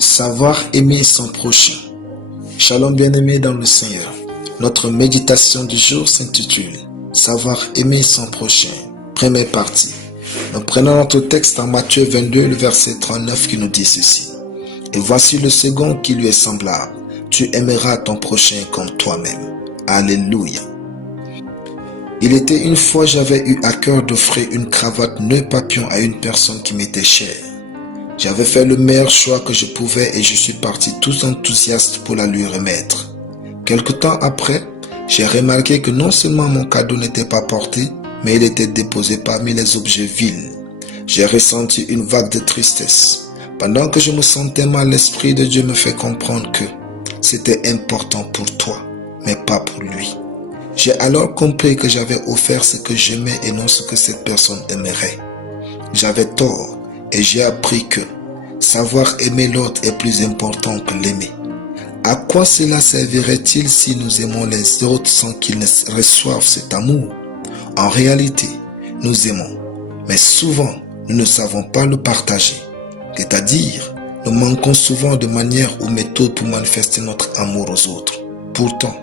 Savoir aimer son prochain. Shalom bien-aimé dans le Seigneur. Notre méditation du jour s'intitule Savoir aimer son prochain. Première partie. Nous prenons notre texte en Matthieu 22, le verset 39 qui nous dit ceci. Et voici le second qui lui est semblable. Tu aimeras ton prochain comme toi-même. Alléluia. Il était une fois, j'avais eu à cœur d'offrir une cravate nœud papillon à une personne qui m'était chère. J'avais fait le meilleur choix que je pouvais et je suis parti tout enthousiaste pour la lui remettre. Quelque temps après, j'ai remarqué que non seulement mon cadeau n'était pas porté, mais il était déposé parmi les objets vils. J'ai ressenti une vague de tristesse. Pendant que je me sentais mal, l'Esprit de Dieu me fait comprendre que c'était important pour toi, mais pas pour lui. J'ai alors compris que j'avais offert ce que j'aimais et non ce que cette personne aimerait. J'avais tort et j'ai appris que savoir aimer l'autre est plus important que l'aimer. À quoi cela servirait-il si nous aimons les autres sans qu'ils ne reçoivent cet amour? En réalité, nous aimons, mais souvent nous ne savons pas le partager. C'est-à-dire, nous manquons souvent de manières ou méthodes pour manifester notre amour aux autres. Pourtant,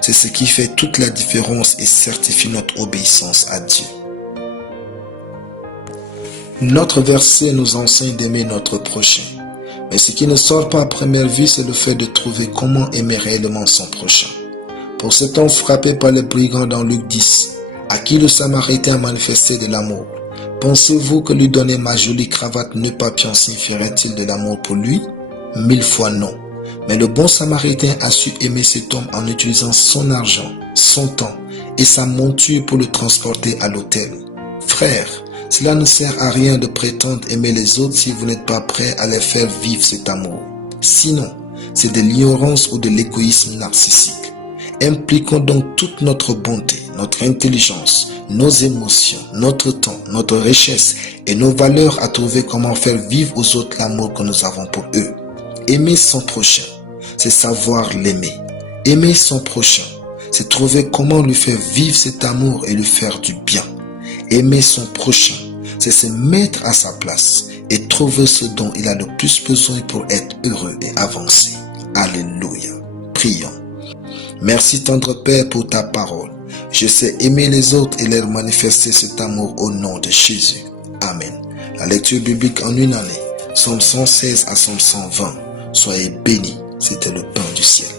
c'est ce qui fait toute la différence et certifie notre obéissance à Dieu. Notre verset nous enseigne d'aimer notre prochain. Mais ce qui ne sort pas à première vue, c'est le fait de trouver comment aimer réellement son prochain. Pour cet homme frappé par les brigands dans Luc 10, à qui le Samaritain a manifesté de l'amour, pensez-vous que lui donner ma jolie cravate nœud papillon signifierait-il de l'amour pour lui? 1000 fois non. Mais le bon Samaritain a su aimer cet homme en utilisant son argent, son temps et sa monture pour le transporter à l'hôtel. Frère, cela ne sert à rien de prétendre aimer les autres si vous n'êtes pas prêt à les faire vivre cet amour. Sinon, c'est de l'ignorance ou de l'égoïsme narcissique. Impliquons donc toute notre bonté, notre intelligence, nos émotions, notre temps, notre richesse et nos valeurs à trouver comment faire vivre aux autres l'amour que nous avons pour eux. Aimer son prochain, c'est savoir l'aimer. Aimer son prochain, c'est trouver comment lui faire vivre cet amour et lui faire du bien. Aimer son prochain, c'est se mettre à sa place et trouver ce dont il a le plus besoin pour être heureux et avancer. Alléluia. Prions. Merci tendre Père pour ta parole. Je sais aimer les autres et leur manifester cet amour au nom de Jésus. Amen. La lecture biblique en une année, Psaume 116 à Psaume 120. Soyez bénis, c'était le pain du ciel.